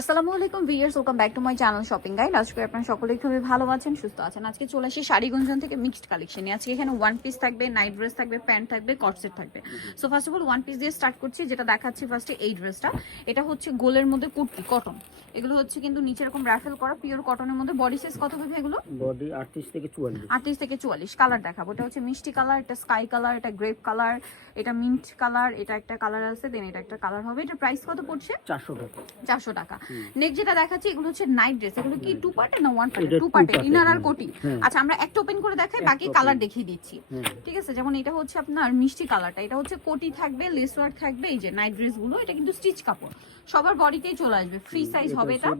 আসসালামু আলাইকুম viewers, welcome back to my channel shopping guide. আজকে আপনারা সকলেই খুবই ভালো আছেন, সুস্থ আছেন। আজকে চলে আসি শাড়ি গুঞ্জন থেকে মিক্সড কালেকশন নিয়ে। আজকে এখানে ওয়ান পিস থাকবে, নাইট ড্রেস থাকবে, প্যান্ট থাকবে, কটসেট থাকবে। So first of all one piece দিয়ে স্টার্ট করছি, যেটা দেখাচ্ছি ফার্স্টে এই ড্রেসটা। এটা হচ্ছে গোলের মধ্যে কুর্তি কটন। এগুলো হচ্ছে কিন্তু নিচে এরকম রাফেল করা পিওর কটনের মধ্যে। বডি সাইজ কত হবে এগুলো? বডি 38 থেকে 44। 38 থেকে 44। কালার দেখাবো। এটা হচ্ছে মিষ্টি কালার, এটা স্কাই কালার, এটা গ্রেপ কালার, এটা মিন্ট কালার, এটা একটা কালার আছে, দেন এটা একটা কালার হবে। এটা প্রাইস কত পড়ছে? 400 টাকা। 400 টাকা। নেক্সট যেটা দেখাচ্ছি, এগুলো হচ্ছে নাইট ড্রেস। এগুলো কি টু পার্টের না ওয়ান পার্টের? টু পার্টের, ইনার আর কোটি। আচ্ছা, আমরা একটা ওপেন করে দেখাই, বাকি কালার দেখিয়ে দিচ্ছি। ঠিক আছে, যেমন এটা হচ্ছে আপনার মিষ্টি কালারটা, এটা হচ্ছে কোটি থাকবে, লেস ওয়ার্ক থাকবে। এই যে নাইট ড্রেস গুলো, এটা কিন্তু স্টিচ কাপড়, সবার বডিতেই চলে আসবে। ফ্রি সাইজ হবে এটা,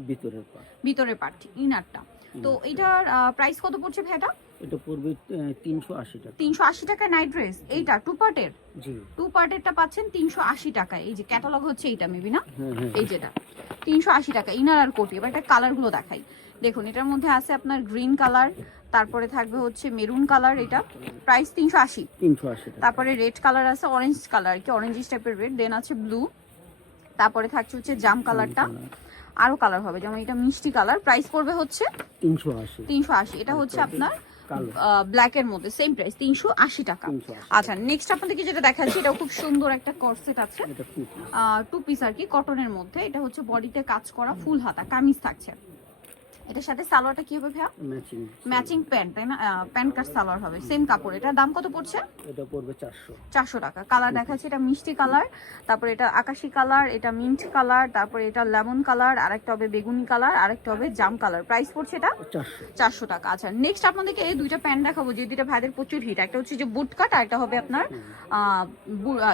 ভিতরের পার্ট, ইনারটা। তো এটার প্রাইস কত পড়ছে ভাইটা? এটা পড়বে 380 টাকা। 380 টাকা নাইট ড্রেস। এইটা টু পার্টের, জি টু পার্টেরটা পাচ্ছেন 380 টাকায়। এই যে ক্যাটালগ হচ্ছে এইটা মেবি না, এই যেটা 380 টাকা ইনার আর কোটি। এবার এটা কালার গুলো দেখাই। দেখুন, এটার মধ্যে আছে আপনার গ্রিন কালার, তারপরে থাকবে হচ্ছে মেরুন কালার, এটা প্রাইস 380। তারপরে রেড কালার আছে, অরেঞ্জ কালার, কি অরেঞ্জিশ টাইপের রেড, দেন আছে ব্লু, তারপরে থাকছে হচ্ছে জাম কালারটা, আরো কালার হবে, যেমন এটা মিষ্টি কালার। প্রাইস পড়বে হচ্ছে 380। এটা হচ্ছে আপনার ব্ল্যাক এর মধ্যে, সেম প্রাইস 380 টাকা। আচ্ছা, নেক্সট আপনাদেরকে যেটা দেখাচ্ছি, এটাও খুব সুন্দর একটা কর্সেট আছে, টু পিস আর কি, কটনের মধ্যে। এটা হচ্ছে বডিতে কাজ করা, ফুল হাতা কামিজ থাকছে। এটার সাথে সালোয়ারটা কি হবে ভাইয়া? ম্যাচিং প্যান্ট, তাই না? প্যান্ট কাট সালোয়ার হবে, সেম কাপড়। এটার দাম কত পড়ছে? এটা পড়বে 400 টাকা। কালার দেখাচ্ছি, এটা মিষ্টি কালার, তারপরে এটা আকাশি কালার, এটা মিন্ট কালার, তারপরে এটা লেমন কালার, আরেকটা হবে বেগুনি কালার, আরেকটা হবে জাম কালার। প্রাইস পড়ছে এটা 400 টাকা। আচ্ছা, নেক্সট আপনাদেরকে এই দুইটা প্যান্ট দেখাবো, যে দুইটা ভাইদের প্রচুর হিট। একটা হচ্ছে যে বুট কাট, আর একটা হবে আপনার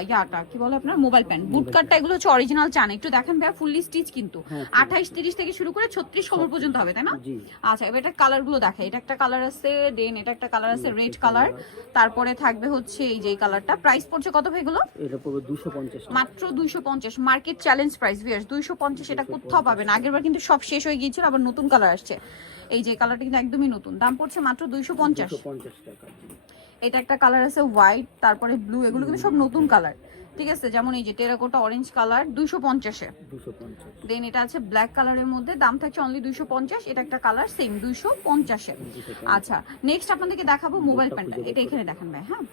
ইয়াটা কি বলে আপনার মোবাইল প্যান্ট। বুট কাটটা এগুলো হচ্ছে অরিজিনাল চান, একটু দেখেন ভাইয়া, ফুললি স্টিচ কিন্তু। 28-30 থেকে শুরু করে 36 কোমর পর্যন্ত হবে, তাই না? আচ্ছা, এবার এটা কালার গুলো দেখাই। এটা একটা কালার আছে, দেন এটা একটা কালার আছে রেড কালার, তারপরে থাকবে হচ্ছে এই যে কালারটা। প্রাইস পড়ছে কত ভাই এগুলো? এটা পড়বে 250, মাত্র 250। Market challenge price viewers, 250। এটা কোথাও পাবেন। আগেরবার কিন্তু সব শেষ হয়ে গিয়েছিল, আবার নতুন কালার আসছে। এই যে কালারটা কিন্তু একদমই নতুন, দাম পড়ছে মাত্র 250 টাকা। এটা একটা কালার আছে হোয়াইট, তারপরে ব্লু, এগুলো কিন্তু সব নতুন কালার। ঠিক আছে, যেমন এই যে টেরাকোটা অরেঞ্জ কালার 250-এ। দেন এটা আছে ব্ল্যাক কালারের মধ্যে, দাম থাকছে অনলি 250। এটা একটা কালার সেম 250-এ। আচ্ছা, নেক্সট আপনাদেরকে দেখাবো মোবাইল প্যান্টটা। এটা এখানে দেখেন ভাই, হ্যাঁ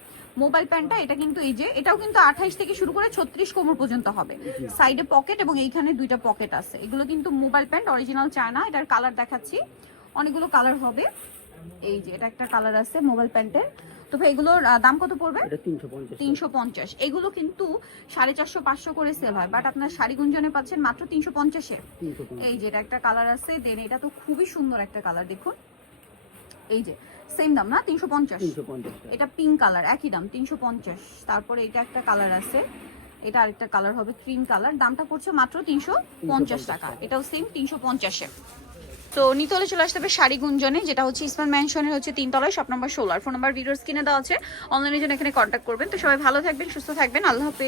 মোবাইল প্যান্টটা। এটা কিন্তু এই যে এটাও কিন্তু 28 থেকে শুরু করে 36 কোমর পর্যন্ত হবে। সাইডে পকেট এবং এইখানে দুইটা পকেট আছে। এগুলো কিন্তু মোবাইল প্যান্ট, অরিজিনাল চায়না। এটার কালার দেখাচ্ছি, অনেকগুলো কালার হবে। এই যে এটা একটা কালার আছে মোবাইল প্যান্টের। তো ভাই এগুলোর দাম কত পড়বে? 350। এগুলো কিন্তু 450-500 করে সেল হয়, বাট আপনার শাড়ি গুঞ্জনে পাচ্ছেন মাত্র 350-এ। এই যে এটা একটা কালার আছে, দেন এটা তো খুবই সুন্দর একটা কালার, দেখুন এই যে সেম দাম না, 350। এটা পিঙ্ক কালার, একই দাম 350। তারপরে এটা একটা কালার আছে, এটা আরেকটা কালার হবে ক্রিম কালার, দামটা পড়ছে মাত্র 350 টাকা। এটাও সেম 350-এ। তো নিতে হলে চলে আসতে হবে শাড়ি গুঞ্জনে, যেটা হচ্ছে ইসমান ম্যানশনের হচ্ছে 3 তলায়, শপ নাম্বার 16। ফোন নাম্বার ভিডিওর স্ক্রিনে দেওয়া আছে, অনলাইনের জন্য এখানে কন্ট্যাক্ট করবেন। তো সবাই ভালো থাকবেন, সুস্থ থাকবেন, আল্লাহ হাফেজ।